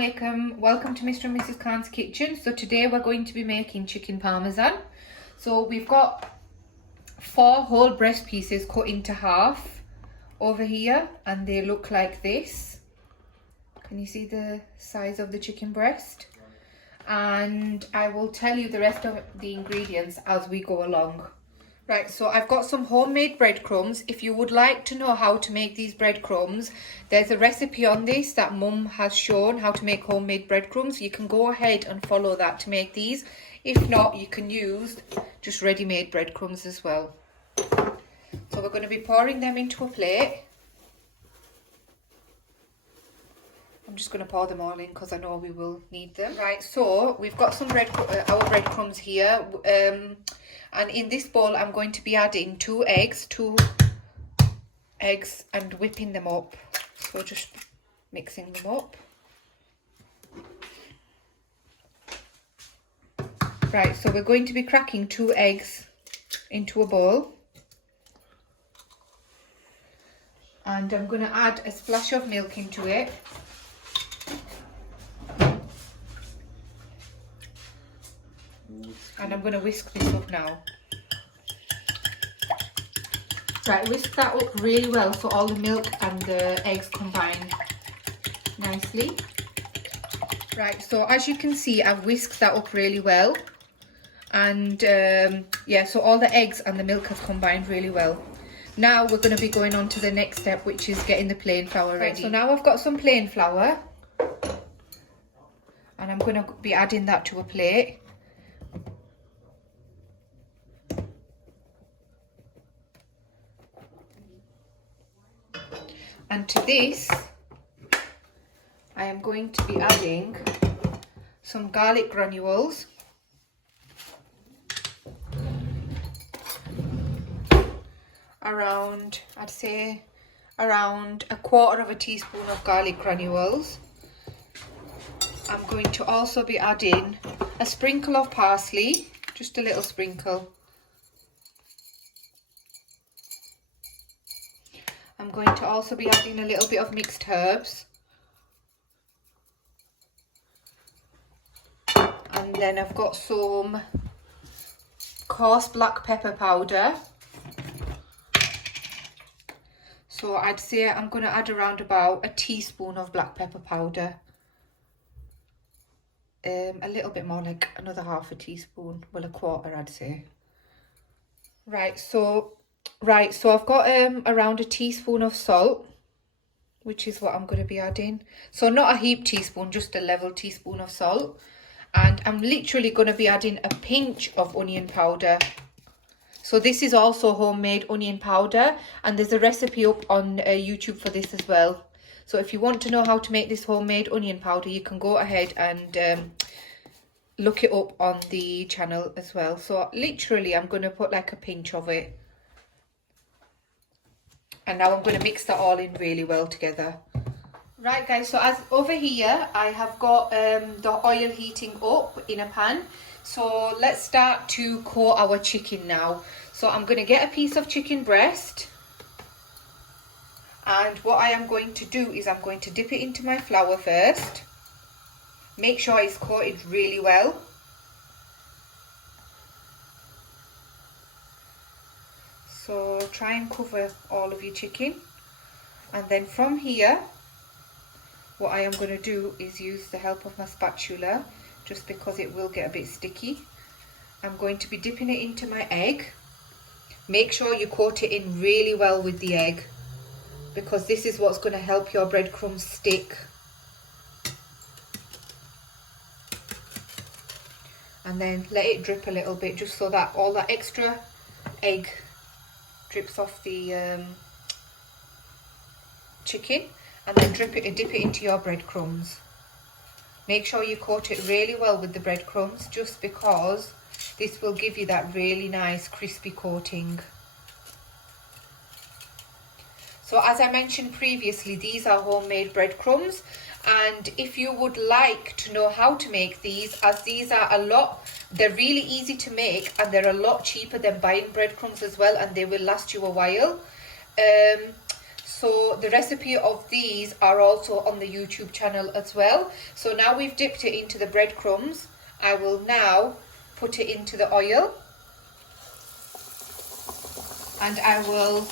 Assalamualaikum. Welcome to Mr. and Mrs. Khan's kitchen. So today we're going to be making chicken parmesan. So we've got 4 whole breast pieces cut into half over here, and they look like this. Can you see the size of the chicken breast? And I will tell you the rest of the ingredients as we go along. Right, so I've got some homemade breadcrumbs. If you would like to know how to make these breadcrumbs, there's a recipe on this that Mum has shown how to make homemade breadcrumbs. You can go ahead and follow that to make these. If not, you can use just ready-made breadcrumbs as well. So we're going to be pouring them into a plate. I'm just going to pour them all in because I know we will need them. Right, so we've got some our breadcrumbs here. And in this bowl, I'm going to be adding 2 eggs and whipping them up. So just mixing them up. Right, so we're going to be cracking 2 eggs into a bowl. And I'm going to add a splash of milk into it. And I'm going to whisk this up now. Right, whisk that up really well so all the milk and the eggs combine nicely. Right, so as you can see, I've whisked that up really well. And yeah, so all the eggs and the milk have combined really well. Now we're going to be going on to the next step, which is getting the plain flour ready. Right, so now I've got some plain flour. And I'm going to be adding that to a plate. And to this, I am going to be adding some garlic granules. I'd say around 1/4 teaspoon of garlic granules. I'm going to also be adding a sprinkle of parsley, just a little sprinkle. I'm going to also be adding a little bit of mixed herbs. And then I've got some coarse black pepper powder. So I'd say I'm going to add around about 1 teaspoon of black pepper powder. A little bit more, like another 1/2 teaspoon. Well, 1/4 I'd say. Right, so I've got around 1 teaspoon of salt, which is what I'm going to be adding. So not a heap teaspoon, just a level teaspoon of salt. And I'm literally going to be adding a pinch of onion powder. So this is also homemade onion powder, and there's a recipe up on YouTube for this as well. So if you want to know how to make this homemade onion powder, you can go ahead and look it up on the channel as well. So literally I'm going to put like a pinch of it. And now I'm going to mix that all in really well together. Right guys, so as over here I have got the oil heating up in a pan. So let's start to coat our chicken now. So I'm going to get a piece of chicken breast. And what I am going to do is I'm going to dip it into my flour first. Make sure it's coated really well. So try and cover all of your chicken. And then from here, what I am going to do is use the help of my spatula, just because it will get a bit sticky. I'm going to be dipping it into my egg. Make sure you coat it in really well with the egg, because this is what's going to help your breadcrumbs stick. And then let it drip a little bit, just so that all that extra egg drips off the chicken. And then dip it into your breadcrumbs. Make sure you coat it really well with the breadcrumbs, just because this will give you that really nice crispy coating. So as I mentioned previously, these are homemade breadcrumbs, and if you would like to know how to make these, as these are they're really easy to make, and they're a lot cheaper than buying breadcrumbs as well, and they will last you a while. So the recipe of these are also on the YouTube channel as well. So now we've dipped it into the breadcrumbs, I will now put it into the oil, and I will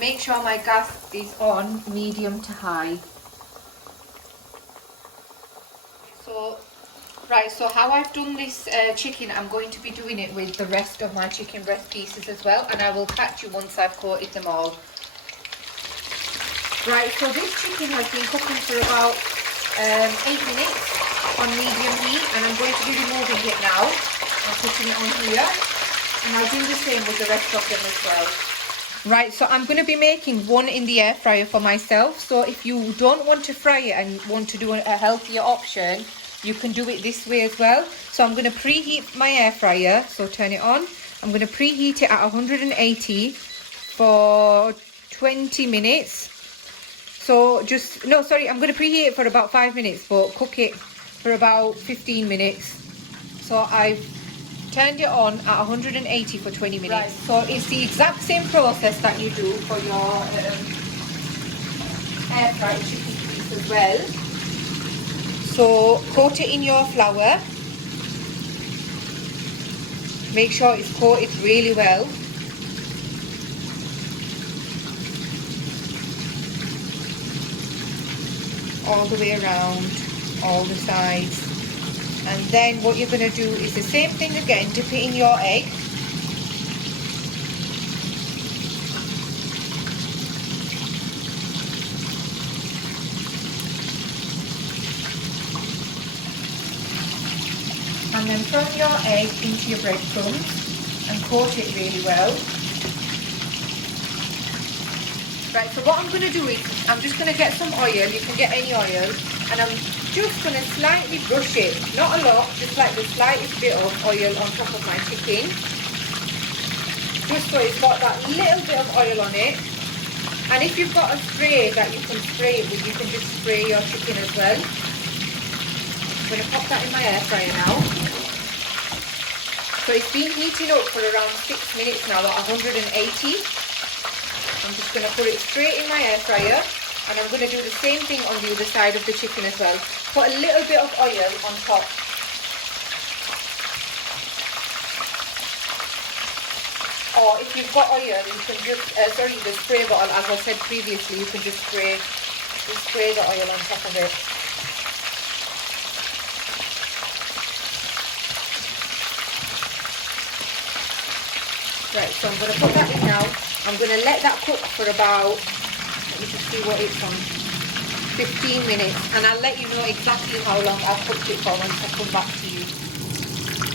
make sure my gas is on medium to high. So right, so how I've done this chicken, I'm going to be doing it with the rest of my chicken breast pieces as well, and I will catch you once I've coated them all. Right, so this chicken has been cooking for about 8 minutes on medium heat, and I'm going to be removing it now and putting it on here, and I'll do the same with the rest of them as well. Right, so I'm going to be making one in the air fryer for myself. So if you don't want to fry it and want to do a healthier option, you can do it this way as well. So I'm going to preheat my air fryer, so turn it on. I'm going to preheat it at 180 for 20 minutes. So just, no, sorry, I'm going to preheat it for about 5 minutes, but cook it for about 15 minutes. So I've turned it on at 180 for 20 minutes. Right. So it's the exact same process that you do for your air fried chicken piece as well. So coat it in your flour. Make sure it's coated really well. All the way around, all the sides. And then what you're going to do is the same thing again, dip it in your egg. And then throw your egg into your breadcrumbs and coat it really well. Right, so what I'm going to do is, I'm just going to get some oil, you can get any oil, and I'm just going to slightly brush it, not a lot, just like the slightest bit of oil on top of my chicken, just so it's got that little bit of oil on it. And if you've got a spray that you can spray it with, you can just spray your chicken as well. I'm going to pop that in my air fryer now. So it's been heating up for around 6 minutes now at 180. I'm just going to put it straight in my air fryer, and I'm going to do the same thing on the other side of the chicken as well. Put a little bit of oil on top. Or if you've got oil, you can just, the spray bottle, as I said previously, you can just spray the oil on top of it. Right, so I'm going to put that in now. I'm going to let that cook for about, let me just see what it's on, 15 minutes. And I'll let you know exactly how long I've cooked it for once I come back to you.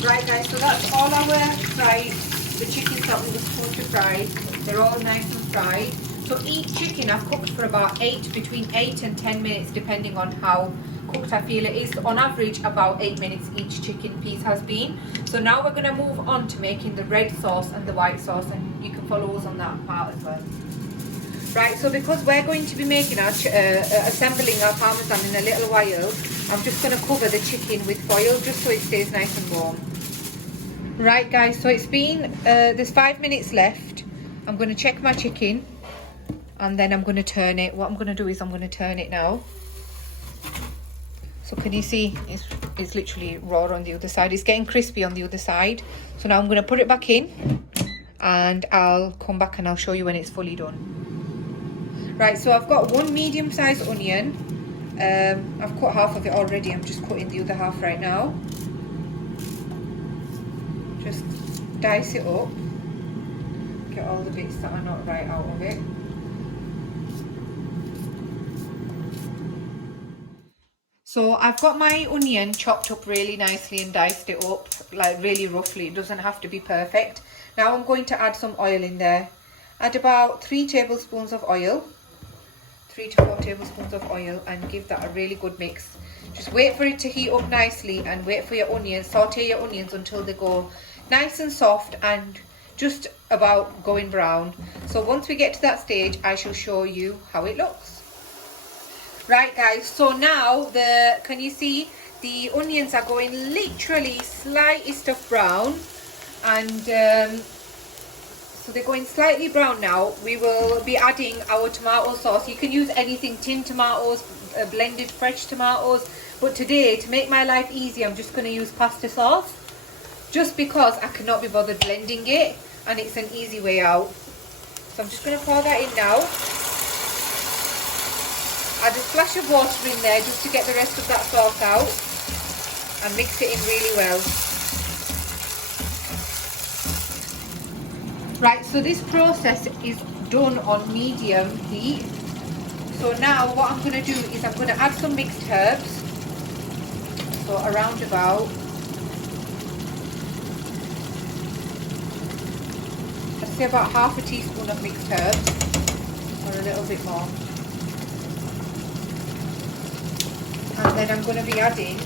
Right guys, so that's all our fried, the chickens that we were supposed to fry. They're all nice and fried. So each chicken I've cooked for about between 8 and 10 minutes, depending on how cooked I feel it is. On average, about 8 minutes each chicken piece has been. So now we're going to move on to making the red sauce and the white sauce, and you can follow us on that part as well. Right, so because we're going to be making our assembling our Parmesan in a little while, I'm just going to cover the chicken with foil just so it stays nice and warm. Right guys, so it's been, there's 5 minutes left. I'm going to check my chicken, and then I'm going to turn it. What I'm going to do is I'm going to turn it now. So can you see, it's literally raw on the other side. It's getting crispy on the other side. So now I'm going to put it back in, and I'll come back and I'll show you when it's fully done. Right, so I've got one medium-sized onion. I've cut half of it already. I'm just cutting the other half right now. Just dice it up. Get all the bits that are not right out of it. So I've got my onion chopped up really nicely and diced it up, like really roughly. It doesn't have to be perfect. Now I'm going to add some oil in there. Add about 3 tablespoons of oil. 3 to 4 tablespoons of oil, and give that a really good mix. Just wait for it to heat up nicely, and wait for your onions, saute your onions until they go nice and soft and just about going brown. So once we get to that stage, I shall show you how it looks. Right guys, so now can you see the onions are going literally slightest of brown, and so they're going slightly brown now. We will be adding our tomato sauce. You can use anything, tinned tomatoes, blended fresh tomatoes, but today, to make my life easy, I'm just going to use pasta sauce, just because I cannot be bothered blending it, and it's an easy way out. So I'm just going to pour that in now. Add a splash of water in there just to get the rest of that sauce out, and mix it in really well. Right, so this process is done on medium heat. So now what I'm going to do is I'm going to add some mixed herbs. So around about, I'd say about half a teaspoon of mixed herbs, or a little bit more. And then I'm going to be adding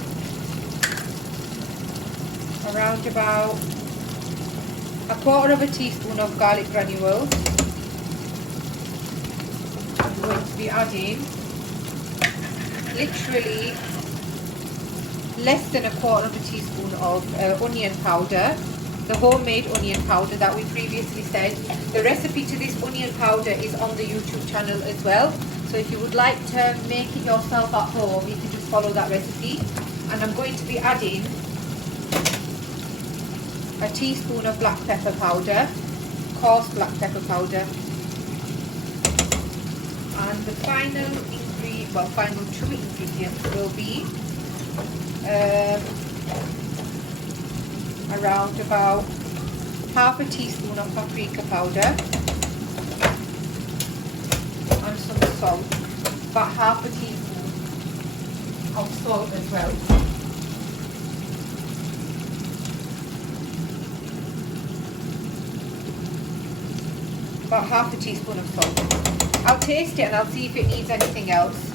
around about a quarter of a teaspoon of garlic granules. I'm going to be adding literally less than a quarter of a teaspoon of onion powder, the homemade onion powder that we previously said. The recipe to this onion powder is on the YouTube channel as well. So if you would like to make it yourself at home, you can just follow that recipe. And I'm going to be adding a teaspoon of black pepper powder, coarse black pepper powder. And the final ingredient, well, final two ingredients will be around about half a teaspoon of paprika powder and some salt, about half a teaspoon of salt as well. About half a teaspoon of salt. I'll taste it and I'll see if it needs anything else,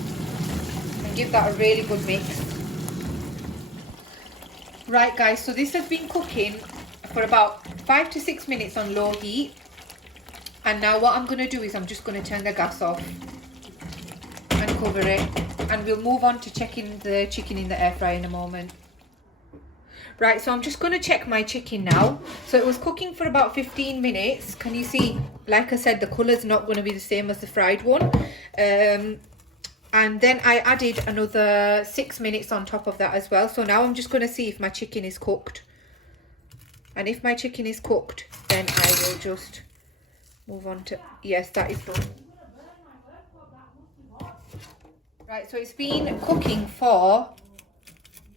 and give that a really good mix. Right guys, so this has been cooking for about 5 to 6 minutes on low heat, and now what I'm going to do is I'm just going to turn the gas off and cover it, and we'll move on to checking the chicken in the air fryer in a moment. Right, so I'm just going to check my chicken now. So it was cooking for about 15 minutes. Can you see, like I said, the colour's not going to be the same as the fried one. And then I added another 6 minutes on top of that as well. So now I'm just going to see if my chicken is cooked. And if my chicken is cooked, then I will just move on to, yes, that is done. Right, so it's been cooking for,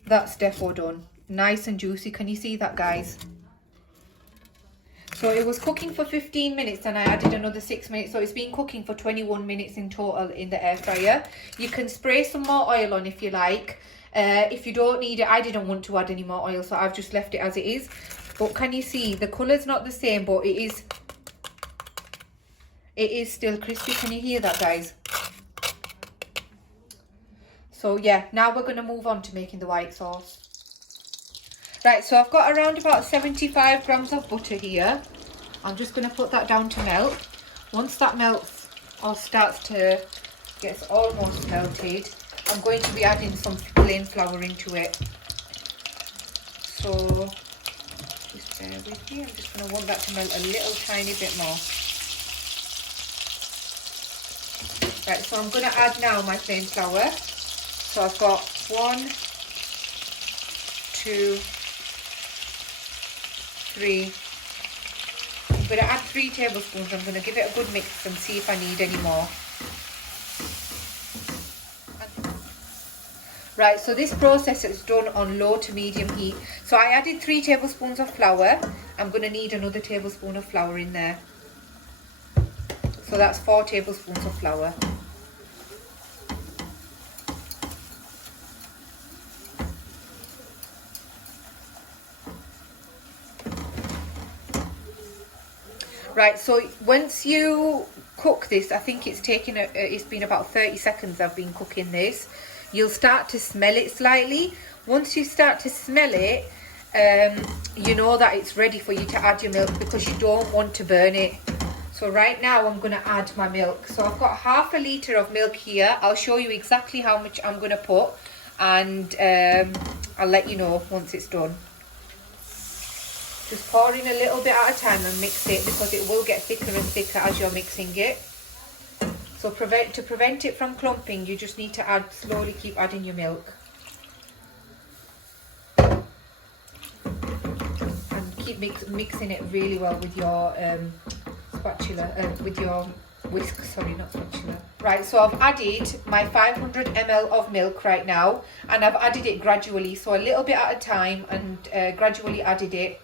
that's defo done. Nice and juicy. Can you see that, guys? So it was cooking for 15 minutes and I added another 6 minutes. So it's been cooking for 21 minutes in total in the air fryer. You can spray some more oil on if you like. If you don't need it, I didn't want to add any more oil, so I've just left it as it is. But can you see, the colour's not the same, but it is still crispy. Can you hear that, guys? So yeah, now we're going to move on to making the white sauce. Right, so I've got around about 75 grams of butter here. I'm just going to put that down to melt. Once that melts or starts to get almost melted, I'm going to be adding some plain flour into it. So just bear with me. I'm just going to want that to melt a little tiny bit more. Right, so I'm going to add now my plain flour. So I've got 1, 2, 3. I'm going to add 3 tablespoons. I'm going to give it a good mix and see if I need any more. Right, so this process is done on low to medium heat. So I added 3 tablespoons of flour. I'm going to need another tablespoon of flour in there. So that's 4 tablespoons of flour. Right, so once you cook this, I think it's it's been about 30 seconds I've been cooking this. You'll start to smell it slightly. Once you start to smell it, you know that it's ready for you to add your milk, because you don't want to burn it. So right now I'm going to add my milk. So I've got half a litre of milk here. I'll show you exactly how much I'm going to put, and I'll let you know once it's done. Just pour in a little bit at a time and mix it, because it will get thicker and thicker as you're mixing it. So to prevent it from clumping, you just need to slowly keep adding your milk. And keep mixing it really well with your spatula, with your whisk, sorry, not spatula. Right, so I've added my 500 ml of milk right now, and I've added it gradually, so a little bit at a time, and gradually added it.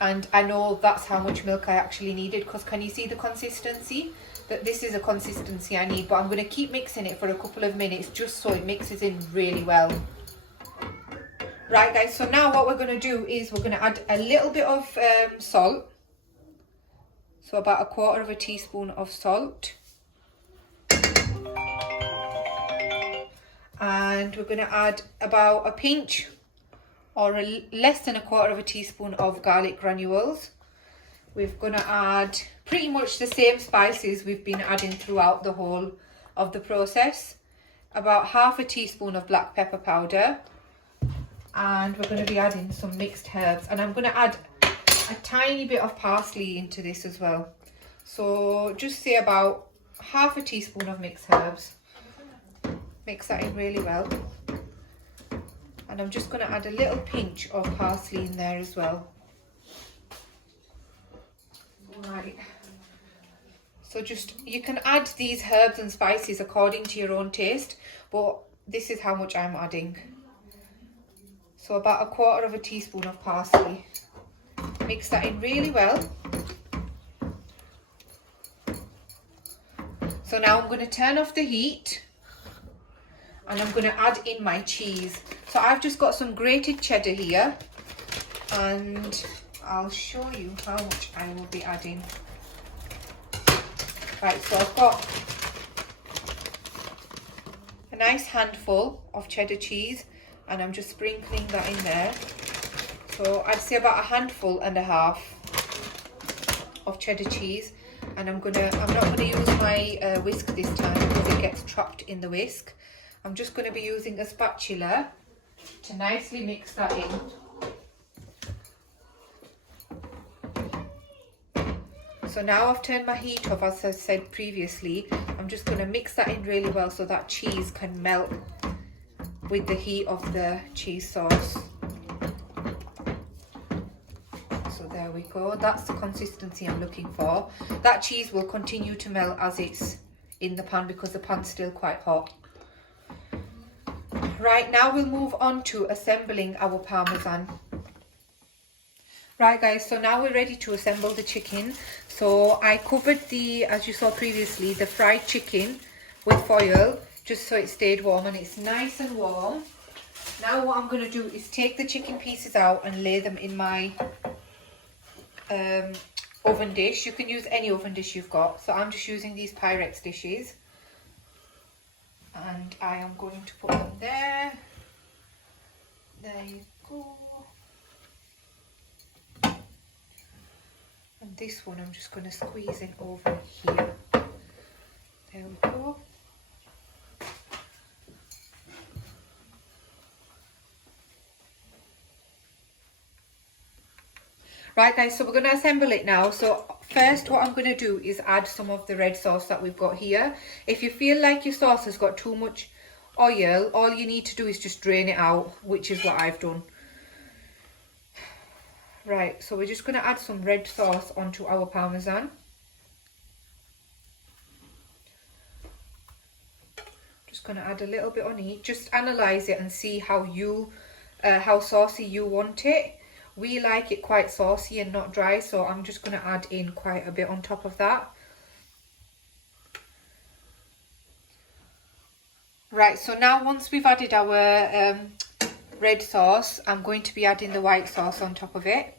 And I know that's how much milk I actually needed, because can you see the consistency? That this is a consistency I need, but I'm going to keep mixing it for a couple of minutes just so it mixes in really well. Right guys, so now what we're going to do is we're going to add a little bit of salt. So about 1/4 teaspoon of salt. And we're going to add about a pinch or less than 1/4 teaspoon of garlic granules. We're going to add pretty much the same spices we've been adding throughout the whole of the process. About 1/2 teaspoon of black pepper powder. And we're going to be adding some mixed herbs. And I'm going to add a tiny bit of parsley into this as well. So just say about 1/2 teaspoon of mixed herbs. Mix that in really well. And I'm just going to add a little pinch of parsley in there as well. Right. So just, you can add these herbs and spices according to your own taste, but this is how much I'm adding. So about 1/4 teaspoon of parsley. Mix that in really well. So now I'm going to turn off the heat, and I'm going to add in my cheese. So I've just got some grated cheddar here, and I'll show you how much I will be adding. Right, so I've got a nice handful of cheddar cheese, and I'm just sprinkling that in there. So I'd say about 1.5 handfuls of cheddar cheese. And I'm not gonna use my whisk this time because it gets trapped in the whisk. I'm just gonna be using a spatula to nicely mix that in. So now I've turned my heat off, as I said previously. I'm just gonna mix that in really well so that cheese can melt with the heat of the cheese sauce. There we go, that's the consistency I'm looking for. That cheese will continue to melt as it's in the pan because the pan's still quite hot. Right, now we'll move on to assembling our Parmesan. Right guys, so now we're ready to assemble the chicken. So I covered as you saw previously, the fried chicken with foil just so it stayed warm, and it's nice and warm. Now what I'm going to do is take the chicken pieces out and lay them in my oven dish. You can use any oven dish you've got, so I'm just using these Pyrex dishes, and I am going to put them there. There you go. And this one I'm just going to squeeze in over here. There we go. Right guys, so we're going to assemble it now. So first what I'm going to do is add some of the red sauce that we've got here. If you feel like your sauce has got too much oil, all you need to do is just drain it out, which is what I've done. Right, so we're just going to add some red sauce onto our Parmesan. Just going to add a little bit on each. Just analyse it and see how saucy you want it. We like it quite saucy and not dry, so I'm just going to add in quite a bit on top of that. Right, so now once we've added our red sauce, I'm going to be adding the white sauce on top of it.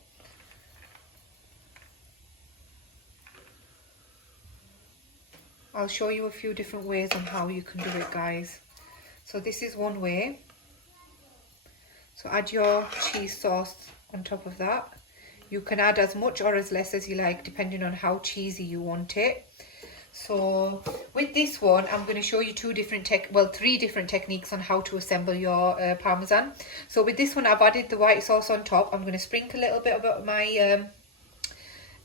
I'll show you a few different ways on how you can do it, guys. So this is one way. So add your cheese sauce on top of that. You can add as much or as less as you like, depending on how cheesy you want it. So with this one, I'm going to show you three different techniques on how to assemble your Parmesan. So with this one, I've added the white sauce on top. I'm going to sprinkle a little bit of my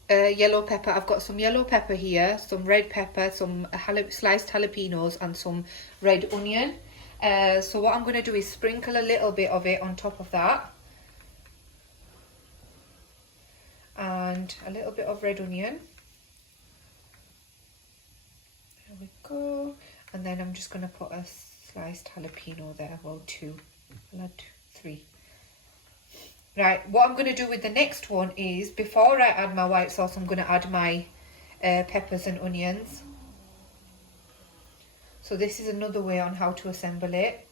yellow pepper. I've got some yellow pepper here, some red pepper, some sliced jalapenos, and some red onion. So what I'm going to do is sprinkle a little bit of it on top of that. And a little bit of red onion. There we go. And then I'm just going to put a sliced jalapeno there. Well, two. I'll add three. Right, what I'm going to do with the next one is, before I add my white sauce, I'm going to add my peppers and onions. So this is another way on how to assemble it.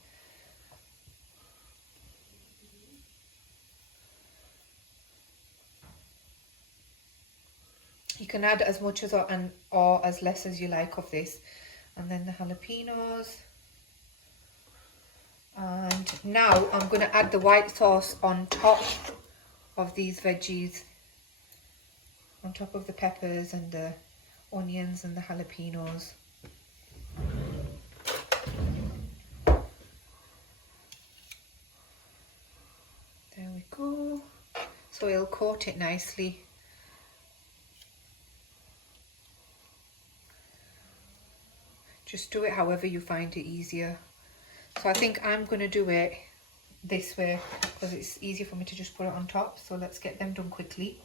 You can add as much as or as less as you like of this. And then the jalapenos. And now I'm going to add the white sauce on top of these veggies. On top of the peppers and the onions and the jalapenos. There we go. So it'll coat it nicely. Just do it however you find it easier. So I think I'm going to do it this way because it's easier for me to just put it on top. So let's get them done quickly.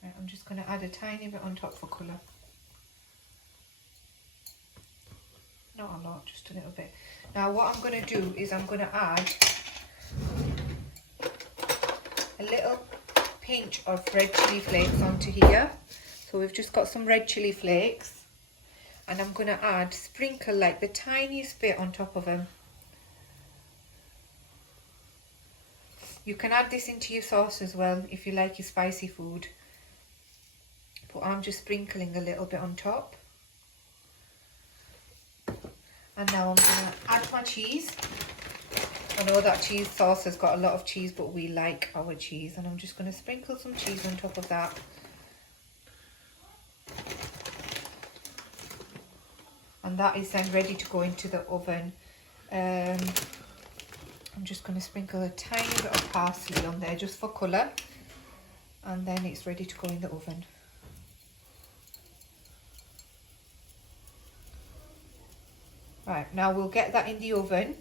Right, I'm just going to add a tiny bit on top for colour. Not a lot, just a little bit. Now what I'm going to do is I'm going to add a little pinch of red chili flakes onto here. So we've just got some red chili flakes, and I'm going to sprinkle like the tiniest bit on top of them. You can add this into your sauce as well if you like your spicy food, but I'm just sprinkling a little bit on top. And now I'm going to add my cheese. I know that cheese sauce has got a lot of cheese, but we like our cheese, and I'm just going to sprinkle some cheese on top of that. And that is then ready to go into the oven. I'm just going to sprinkle a tiny bit of parsley on there just for colour, and then it's ready to go in the oven. Right, now we'll get that in the oven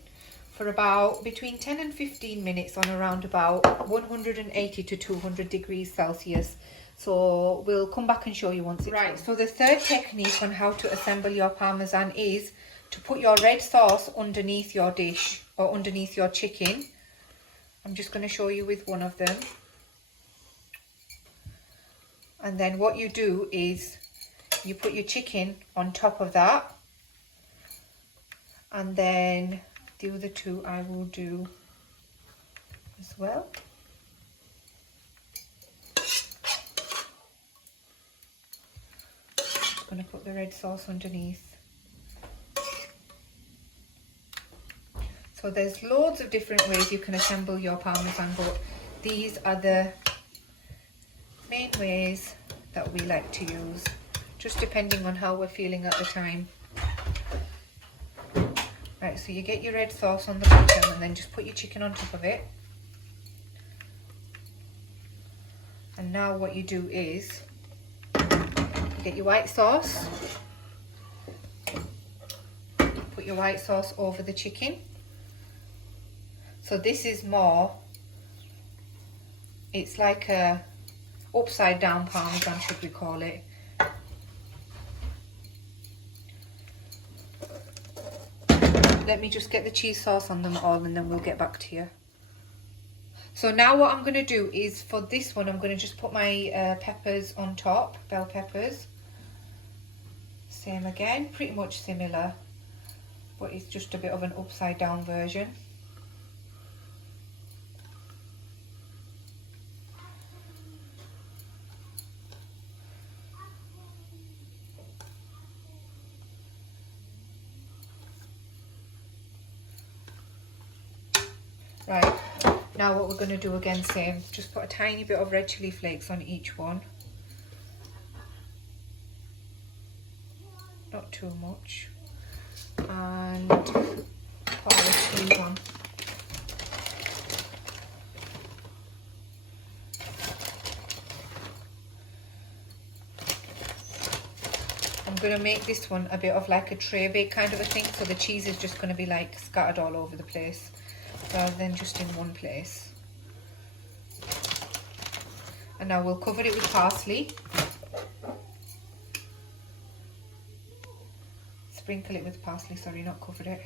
for about between 10 and 15 minutes on around about 180 to 200 degrees Celsius. So we'll come back and show you once it's right. So the third technique on how to assemble your Parmesan is to put your red sauce underneath your dish or underneath your chicken. I'm just going to show you with one of them. And then what you do is you put your chicken on top of that, and then the other two I will do as well. Just going to put the red sauce underneath. So there's loads of different ways you can assemble your Parmesan, but these are the main ways that we like to use, just depending on how we're feeling at the time. Right, so you get your red sauce on the bottom and then just put your chicken on top of it. And now what you do is you get your white sauce, put your white sauce over the chicken. So this is more, it's like a upside down Parmesan, should we call it. Let me just get the cheese sauce on them all and then we'll get back to you. So now what I'm going to do is, for this one, I'm going to just put my peppers on top, bell peppers. Same again, pretty much similar, but it's just a bit of an upside down version. Right, Now what we're going to do again, same, just put a tiny bit of red chili flakes on each one. Not too much. And put our cheese on. I'm going to make this one a bit of like a tray bake kind of a thing, so the cheese is just going to be like scattered all over the place rather than just in one place. And now we'll cover it with parsley. Sprinkle it with parsley, sorry, not cover it.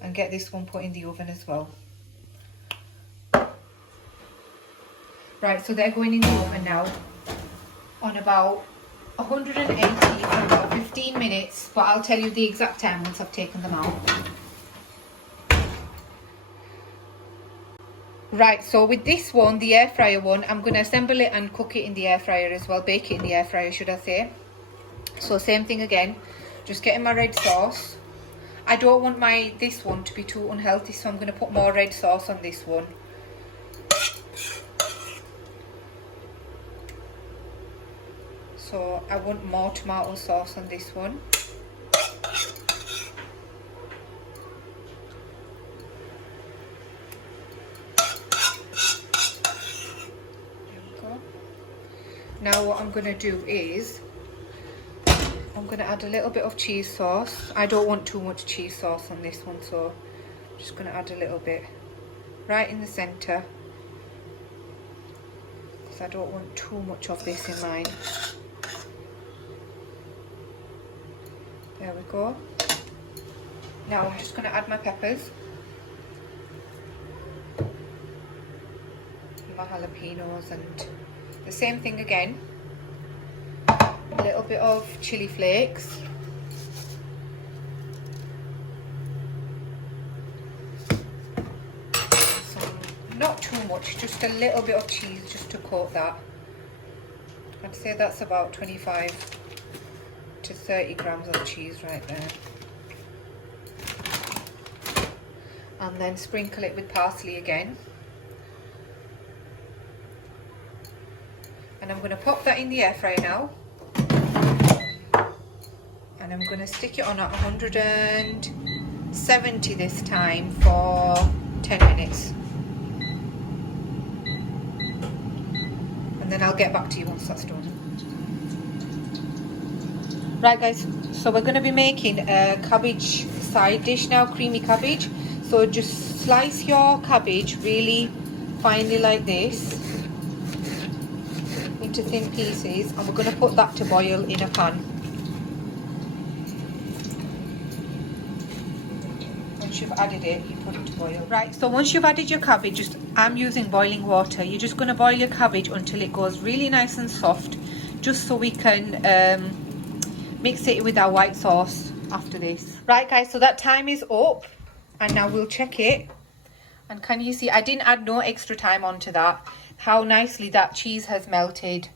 And get this one put in the oven as well. Right, so they're going in the oven now on about 180 for about 15 minutes, but I'll tell you the exact time once I've taken them out. Right, so with this one, the air fryer one, I'm going to assemble it and cook it in the air fryer as well, bake it in the air fryer should I say. So same thing again, just getting my red sauce. I don't want this one to be too unhealthy, so I'm going to put more red sauce on this one. So I want more tomato sauce on this one. There we go. Now what I'm going to do is I'm going to add a little bit of cheese sauce. I don't want too much cheese sauce on this one, so I'm just going to add a little bit right in the centre, because I don't want too much of this in mine. There we go. Now I'm just going to add my peppers, my jalapenos, and the same thing again. A little bit of chili flakes. Not too much, just a little bit of cheese just to coat that. I'd say that's about 25 to 30 grams of cheese right there. And then sprinkle it with parsley again. And I'm going to pop that in the air fryer now. And I'm going to stick it on at 170 this time for 10 minutes. And then I'll get back to you once that's done. Right guys, so we're going to be making a cabbage side dish now, creamy cabbage. So just slice your cabbage really finely like this into thin pieces, and we're going to put that to boil in a pan. Once you've added it, you put it to boil. Right, so once you've added your cabbage, I'm using boiling water. You're just going to boil your cabbage until it goes really nice and soft, just so we can mix it with our white sauce after this. Right guys, so that time is up, and now we'll check it. And can you see, I didn't add no extra time onto that. How nicely that cheese has melted.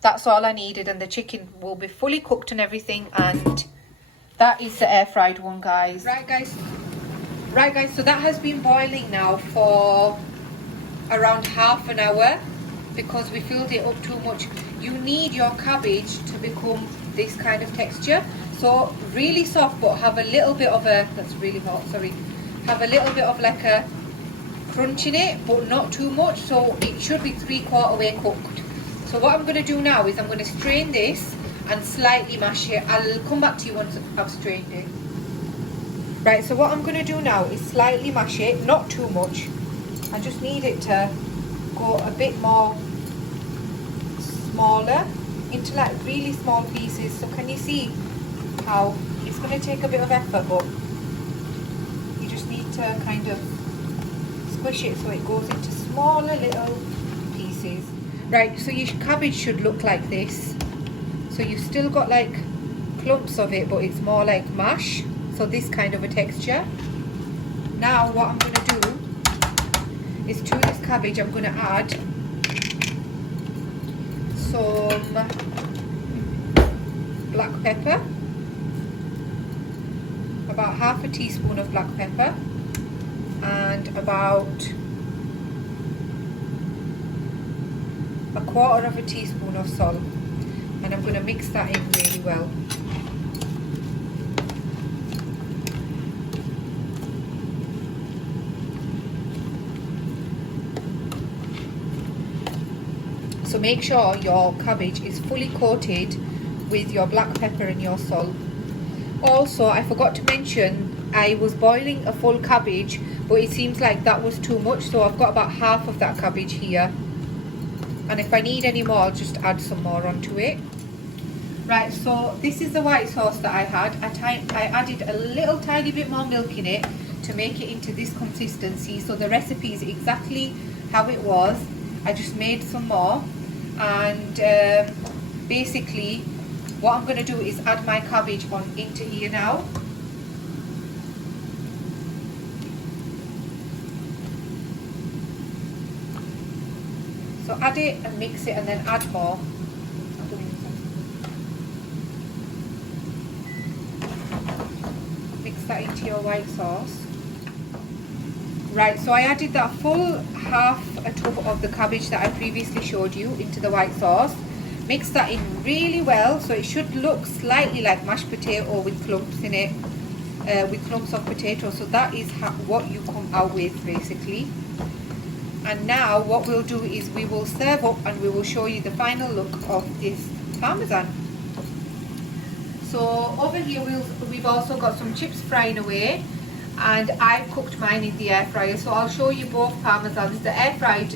That's all I needed, and the chicken will be fully cooked and everything. And that is the air fried one, guys. Right guys, so that has been boiling now for around half an hour because we filled it up too much. You need your cabbage to become this kind of texture, so really soft, but have a little bit of a, that's really hot, sorry, have a little bit of like a crunch in it, but not too much, so it should be 3/4 way cooked. So what I'm going to do now is I'm going to strain this and slightly mash it. I'll come back to you once I've strained it. Right, so what I'm going to do now is slightly mash it, not too much. I just need it to go a bit more smaller, into like really small pieces. So can you see how it's going to take a bit of effort, but you just need to kind of squish it so it goes into smaller little pieces. Right, so your cabbage should look like this. So you've still got like clumps of it, but it's more like mash, so this kind of a texture. Now what I'm going to do is to this cabbage I'm going to add some black pepper, about half a teaspoon of black pepper, and about a quarter of a teaspoon of salt, and I'm going to mix that in really well. So make sure your cabbage is fully coated with your black pepper and your salt. Also, I forgot to mention, I was boiling a full cabbage, but it seems like that was too much, so I've got about half of that cabbage here. And if I need any more, I'll just add some more onto it. Right, so this is the white sauce that I had. I added a little tiny bit more milk in it to make it into this consistency. So the recipe is exactly how it was. I just made some more. And basically, what I'm going to do is add my cabbage on into here now. So add it and mix it and then add more. Mix that into your white sauce. Right, so I added that full half a tub of the cabbage that I previously showed you into the white sauce. Mix that in really well, so it should look slightly like mashed potato with clumps in it, with clumps of potato. So that is what you come out with basically. And now what we'll do is we will serve up and we will show you the final look of this Parmesan. So over here we've also got some chips frying away, and I've cooked mine in the air fryer. So I'll show you both Parmesans, the air fried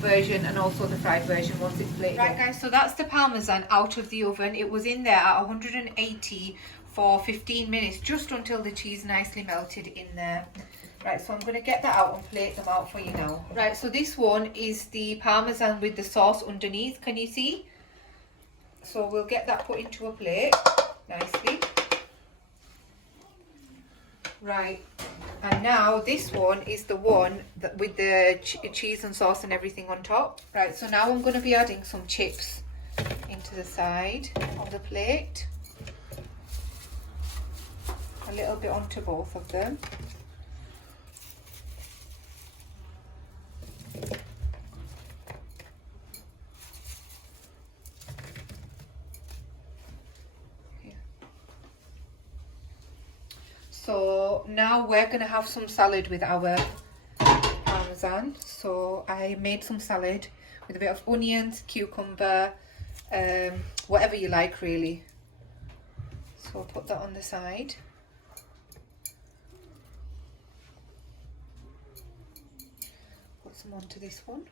version and also the fried version once it's plated. Right guys, so that's the Parmesan out of the oven. It was in there at 180 for 15 minutes, just until the cheese nicely melted in there. Right, so I'm going to get that out and plate them out for you now. Right, so this one is the Parmesan with the sauce underneath, can you see? So we'll get that put into a plate nicely. Right, and now this one is the one that with the cheese and sauce and everything on top. Right, so now I'm going to be adding some chips into the side of the plate. A little bit onto both of them. So now we're going to have some salad with our Parmesan. So I made some salad with a bit of onions, cucumber, whatever you like really. So I'll put that on the side. Put some onto this one.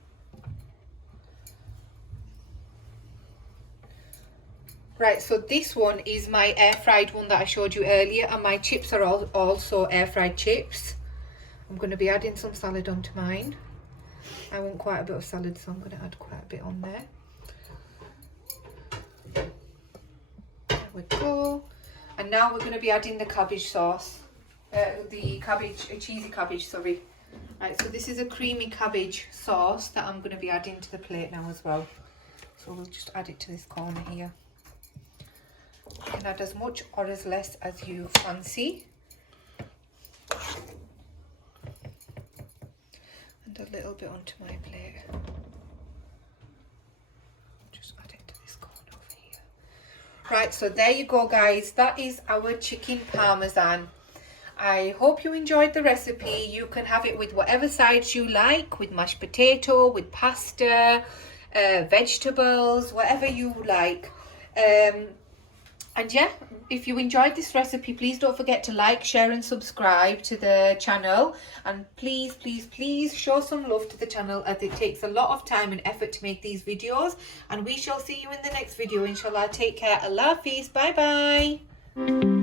Right, so this one is my air fried one that I showed you earlier, and my chips are also air fried chips. I'm going to be adding some salad onto mine. I want quite a bit of salad, so I'm going to add quite a bit on there. There we go. And now we're going to be adding the cabbage sauce, cheesy cabbage, sorry. Right, so this is a creamy cabbage sauce that I'm going to be adding to the plate now as well. So we'll just add it to this corner here. You can add as much or as less as you fancy. And a little bit onto my plate. Just add it to this corner over here. Right, so there you go guys. That is our chicken Parmesan. I hope you enjoyed the recipe. You can have it with whatever sides you like, with mashed potato, with pasta, vegetables, whatever you like. And yeah, if you enjoyed this recipe, please don't forget to like, share and subscribe to the channel. And please, please, please show some love to the channel, as it takes a lot of time and effort to make these videos. And we shall see you in the next video, inshallah. Take care. Allah Hafiz. Bye bye.